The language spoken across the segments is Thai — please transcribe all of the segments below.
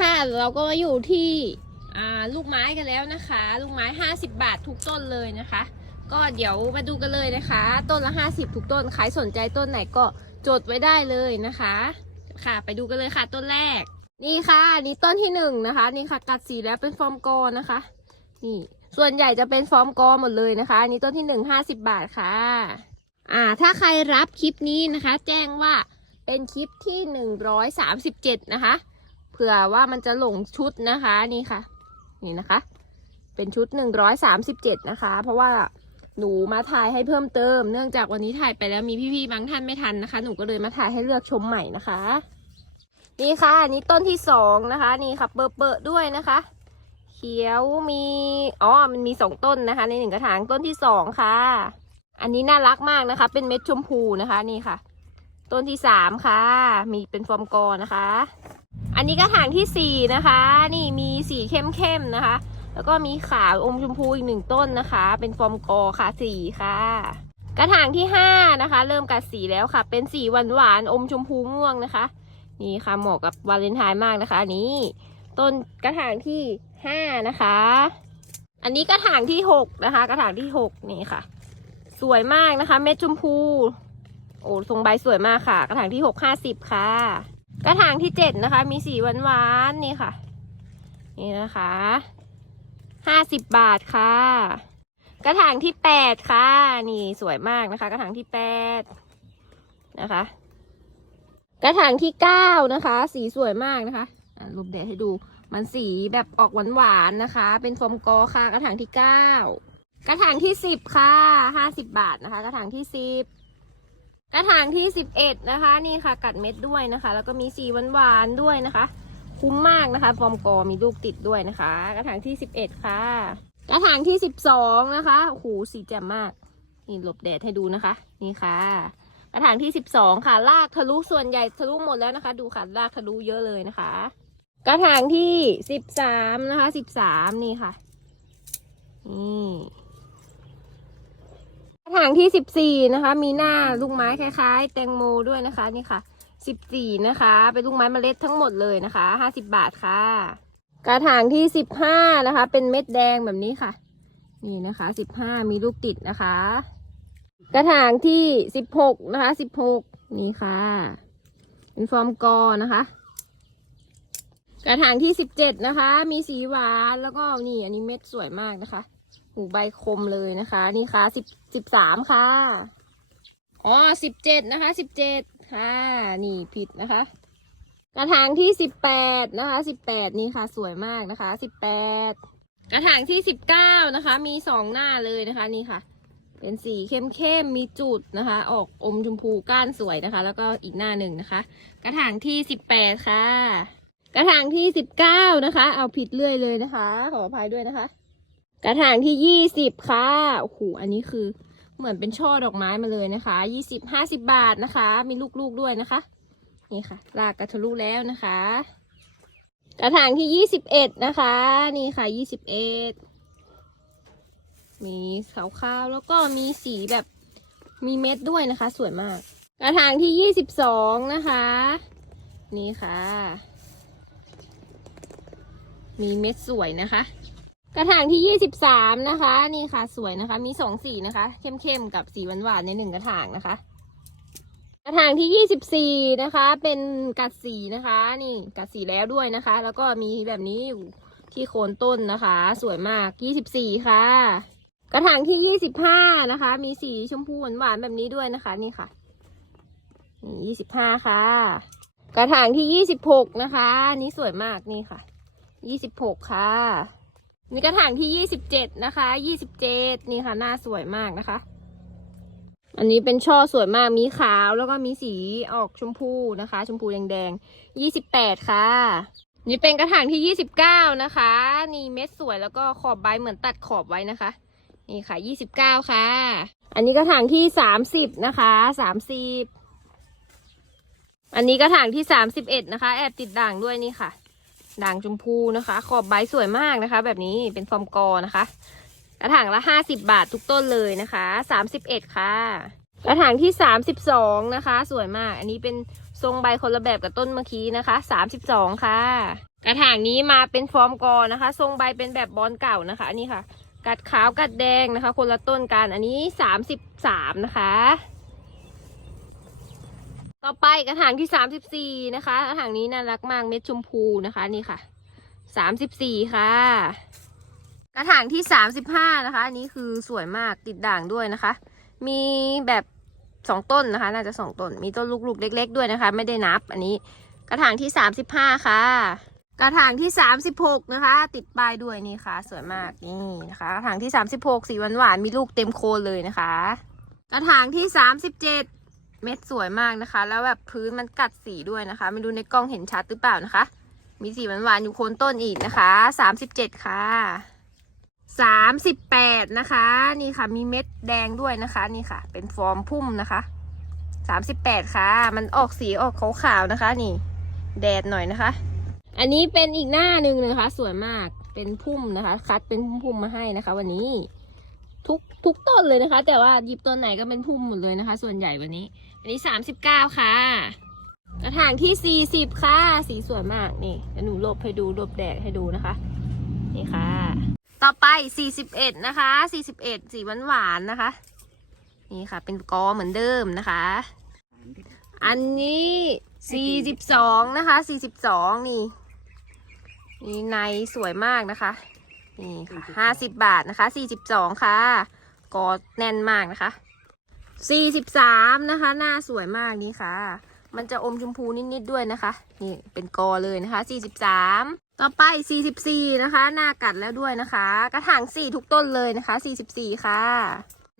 ค่ะ เราก็มาอยู่ที่ลูกไม้กันแล้วนะคะ ลูกไม้ 50 บาททุกต้นเลยนะคะ ก็เดี๋ยวมาดูกันเลยนะคะ ต้นละ 50 ทุกต้น ใครสนใจต้นไหนก็จดไว้ได้เลยนะคะ ค่ะ ไปดูกันเลยค่ะต้นแรก นี่ค่ะนี่ต้นที่หนึ่งนะคะ นี่ค่ะกัดสีแล้วเป็นฟอร์มกอนะคะ นี่ ส่วนใหญ่จะเป็นฟอร์มกอหมดเลยนะคะนนี้ต้นที่หนึ่งห้าสิบบาทค่ะอ่าถ้าใครรับคลิปนี้นะคะ แจ้งว่าเป็นคลิปที่หนึ่งร้อยสามสิบเจ็ดนะคะ ผื่อว่ามันจะหลงชุดนะคะนี่ค่ะ นี่นะคะ เป็นชุดหนึ่งร้อยสามสิบเจ็ดนะคะ เพราะว่าหนูมาถ่ายให้เพิ่มเติม เนื่องจากวันนี้ถ่ายไปแล้วมีพี่ๆบางท่านไม่ทันนะคะ หนูก็เลยมาถ่ายให้เลือกชมใหม่นะคะ นี่ค่ะอันนี่ต้นที่สองนะคะ นี่ค่ะเปิดเปิดด้วยนะคะ เขียวมีอ๋อมันมีสองต้นนะคะ ในหนึ่งกระถางต้นที่สองค่ะ อันนี้น่ารักมากนะคะ เป็นเม็ดชมพูนะคะ นี่ค่ะ ต้นที่สามค่ะ มีเป็นฟอร์มกอนะคะ อันนี้กระถางที่สี่นะคะ นี่มีสีเข้มๆนะคะ แล้วก็มีขาวอมชมพูอีกหนึ่งต้นนะคะ เป็นฟอร์มกอค่ะสีค่ะ กระถางที่ห้านะคะ เริ่มกัดสีแล้วค่ะ เป็นสีหวานๆอมชมพูม่วงนะคะ นี่ค่ะเหมาะกับวาเลนไทน์มากนะคะอันนี้ ต้นกระถางที่ห้านะคะ อันนี้กระถางที่หกนะคะ กระถางที่หกนี่ค่ะ สวยมากนะคะ เม็ดชมพู โอ้ทรงใบสวยมากค่ะ กระถางที่หกห้าสิบค่ะ กระถางที่เจ็ดนะคะ มีสีหวานๆนี่ค่ะ นี่นะคะห้าสิบบาทค่ะ กระถางที่แปดค่ะ นี่สวยมากนะคะ กระถางที่แปดนะคะ กระถางที่เก้านะคะ สีสวยมากนะคะรูปแดดให้ดูมันสีแบบออกหวานๆนะคะ เป็นฟอมกอค่ะ กระถางที่เก้ากระถางที่สิบค่ะห้าสิบบาทนะคะ กระถางที่สิบ กระถางที่สิบเอ็ดนะคะ นี่ค่ะกัดเม็ดด้วยนะคะ แล้วก็มีสีหวานๆด้วยนะคะ คุ้มมากนะคะฟอร์มกอมีลูกติดด้วยนะคะ กระถางที่สิบเอ็ดค่ะ กระถางที่สิบสองนะคะโอ้โหสีแจ่มมากนี่หลบแดดให้ดูนะคะ นี่ค่ะ กระถางที่สิบสองค่ะลากทะลุส่วนใหญ่ทะลุหมดแล้วนะคะ ดูค่ะลากทะลุเยอะเลยนะคะ กระถางที่สิบสามนะคะสิบสามนี่ค่ะนี่ ถางที่สิบสี่นะคะ มีหน้าลูกไม้คล้าย ๆ แตงโมด้วยนะคะนี่ค่ะสิบสี่นะคะ เป็นลูกไม้เมล็ดทั้งหมดเลยนะคะห้าสิบบาทค่ะ กระถางที่สิบห้านะคะ เป็นเม็ดแดงแบบนี้ค่ะ นี่นะคะสิบห้ามีลูกติดนะคะ กระถางที่สิบหกนะคะสิบหกนี่ค่ะ เป็นฟอร์มกอนะคะ กระถางที่สิบเจ็ดนะคะ มีสีหวานแล้วก็นี่อันนี้เม็ดสวยมากนะคะ หูใบคมเลยนะคะ นี่ค่ะสิบสิบสามค่ะ อ๋อสิบเจ็ดนะคะสิบเจ็ดค่ะ นี่ผิดนะคะ กระถางที่สิบแปดนะคะสิบแปดนี่ค่ะ สวยมากนะคะสิบแปดกระถางที่สิบเก้านะคะ มีสองหน้าเลยนะคะ นี่ค่ะ เป็นสีเข้มๆมีจุดนะคะ ออกอมชมพูก้านสวยนะคะ แล้วก็อีกหน้าหนึ่งนะคะ กระถางที่สิบแปดค่ะ กระถางที่สิบเก้านะคะ เอาผิดเรื่อยเลยนะคะ ขออภัยด้วยนะคะ กระถางที่ยี่สิบค่ะโอ้โหอันนี้คือเหมือนเป็นช่อดอกไม้มาเลยนะคะยี่สิบห้าสิบบาทนะคะ มีลูกๆด้วยนะคะ นี่ค่ะลากกระทะลุแล้วนะคะ กระถางที่ยี่สิบเอ็ดนะคะ นี่ค่ะยี่สิบเอ็ดมีขาวๆแล้วก็มีสีแบบมีเม็ดด้วยนะคะ สวยมาก กระถางที่ยี่สิบสองนะคะ นี่ค่ะ มีเม็ดสวยนะคะ กระถางที่ยี่สิบสามนะคะ นี่ค่ะสวยนะคะ มีสองสีนะคะ เข้มๆกับสีหวานๆในหนึ่งกระถางนะคะ กระถางที่ยี่สิบสี่นะคะ เป็นกัดสีนะคะ นี่กัดสีแล้วด้วยนะคะ แล้วก็มีแบบนี้อยู่ที่โคนต้นนะคะ สวยมากยี่สิบสี่ค่ะ กระถางที่ยี่สิบห้านะคะ มีสีชมพูหวานๆแบบนี้ด้วยนะคะ นี่ค่ะนี่ยี่สิบห้าค่ะ กระถางที่ยี่สิบหกนะคะนนี่สวยมากนี่ค่ะยี่สิบหกค่ะ นี่กระถางที่ยี่สิบเจ็ดนะคะยี่สิบเจ็ดนี่ค่ะหน้าสวยมากนะคะ อันนี้เป็นช่อสวยมากมีขาวแล้วก็มีสีออกชมพูนะคะ ชมพูแดงๆยี่สิบแปดค่ะ นี่เป็นกระถางที่ยี่สิบเก้านะคะ นี่เม็ดสวยแล้วก็ขอบใบเหมือนตัดขอบไว้นะคะ นี่ค่ะยี่สิบเก้าค่ะ อันนี้กระถางที่สามสิบนะคะสามสิบอันนี้กระถางที่สามสิบเอ็ดนะคะ แอบติดด่างด้วยนี่ค่ะ ด่างชมพูนะคะ ขอบใบสวยมากนะคะ แบบนี้เป็นฟอร์มกอนะคะ กระถางละห้าสิบบาททุกต้นเลยนะคะสามสิบเอ็ดค่ะ กระถางที่สามสิบสองนะคะ สวยมาก อันนี้เป็นทรงใบคนละแบบกับต้นเมื่อกี้นะคะสามสิบสองค่ะ กระถางนี้มาเป็นฟอร์มกอนะคะ ทรงใบเป็นแบบบอลเก่านะคะ อันนี้ค่ะ กัดขาวกัดแดงนะคะ คนละต้นกัน อันนี้สามสิบสามนะคะ ต่อไปกระถางที่สามสิบสี่นะคะกระถางนี้น่ารักมากเม็ดชมพูนะคะนี่ค่ะสามสิบสี่ค่ะ กระถางที่สามสิบห้านะคะอันนี้คือสวยมากติดด่างด้วยนะคะ มีแบบสองต้นนะคะ น่าจะสองต้น มีต้นลูกๆเล็ก ๆ ด้วยนะคะ ไม่ได้นับอันนี้ กระถางที่สามสิบห้าค่ะ กระถางที่สามสิบหกนะคะ ติดป้ายด้วยนี่ค่ะ สวยมากนี่นะคะ กระถางที่สามสิบหกสีหวานๆมีลูกเต็มโคนเลยนะคะ กระถางที่สามสิบเจ็ด เม็ดสวยมากนะคะ แล้วแบบพื้นมันกัดสีด้วยนะคะ ไม่รู้ในกล้องเห็นชัดหรือเปล่านะคะ มีสีหวานๆอยู่โคนต้นอีกนะคะสามสิบเจ็ดค่ะสามสิบแปดนะคะ นี่ค่ะ มีเม็ดแดงด้วยนะคะ นี่ค่ะ เป็นฟอร์มพุ่มนะคะสามสิบแปดค่ะ มันออกสีออกขาวๆนะคะ นี่ แดดหน่อยนะคะ อันนี้เป็นอีกหน้าหนึ่งนะคะ สวยมากเป็นพุ่มนะคะ คัดเป็นพุ่มๆมาให้นะคะ วันนี้ ทุกทุกต้นเลยนะคะ แต่ว่าหยิบต้นไหนก็เป็นพุ่มหมดเลยนะคะ ส่วนใหญ่วันนี้ อันนี้สามสิบเก้าค่ะกระถางที่สี่สิบค่ะ สีสวยมากนี่เดี๋ยวหนูลบให้ดูลบแดดให้ดูนะคะ นี่ค่ะ ต่อไปสี่สิบเอ็ดนะคะสี่สิบเอ็ดสีหวานหวานๆนะคะ นี่ค่ะ เป็นกอเหมือนเดิมนะคะ อันนี้สี่สิบสองนะคะสี่สิบสองนี่นี่ในสวยมากนะคะ นี่ค่ะห้าสิบบาทนะคะสี่สิบสองค่ะกอแน่นมากนะคะสี่สิบสามนะคะ หน้าสวยมากนี่ค่ะ มันจะอมชมพูนิดๆด้วยนะคะ นี่เป็นกอเลยนะคะสี่สิบสามต่อไปสี่สิบสี่นะคะ หน้ากัดแล้วด้วยนะคะ กระถางสี่ทุกต้นเลยนะคะสี่สิบสี่ค่ะ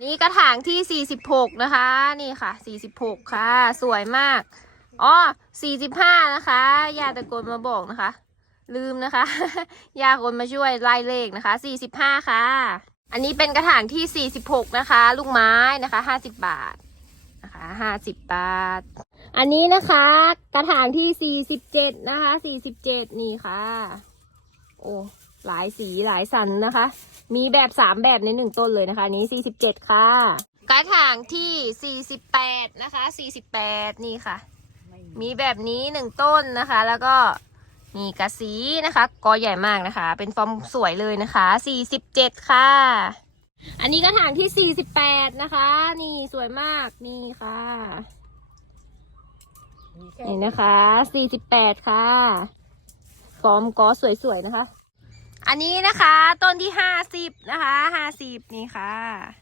นี่กระถางที่สี่สิบหกนะคะ นี่ค่ะสี่สิบหกค่ะ สวยมากอ๋อสี่สิบห้านะคะยาตะโกนมาบอกนะคะ ลืมนะคะ ยาคนมาช่วยไล่เลขนะคะสี่สิบห้าค่ะ อันนี้เป็นกระถางที่สี่สิบหกนะคะ ลูกไม้นะคะห้าสิบบาทนะคะห้าสิบบาท อันนี้นะคะ กระถางที่สี่สิบเจ็ดนะคะสี่สิบเจ็ดนี่ค่ะ โอ้หลายสีหลายสันนะคะ มีแบบสามแบบในหนึ่งต้นเลยนะคะนนี้สี่สิบเจ็ดค่ะ กระถางที่สี่สิบแปดนะคะสี่สิบแปดนี่ค่ะ มีแบบนี้หนึ่งต้นนะคะ แล้วก็ มีกระสีนะคะกอใหญ่มากนะคะ เป็นฟอร์มสวยเลยนะคะสี่สิบเจ็ดค่ะ อันนี้กระถางที่สี่สิบแปดนะคะ นี่สวยมากนี่ค่ะนี่นะคะสี่สิบแปดค่ะฟอร์มกอสวยๆนะคะ อันนี้นะคะ ต้นที่ห้าสิบนะคะห้าสิบนี่ค่ะ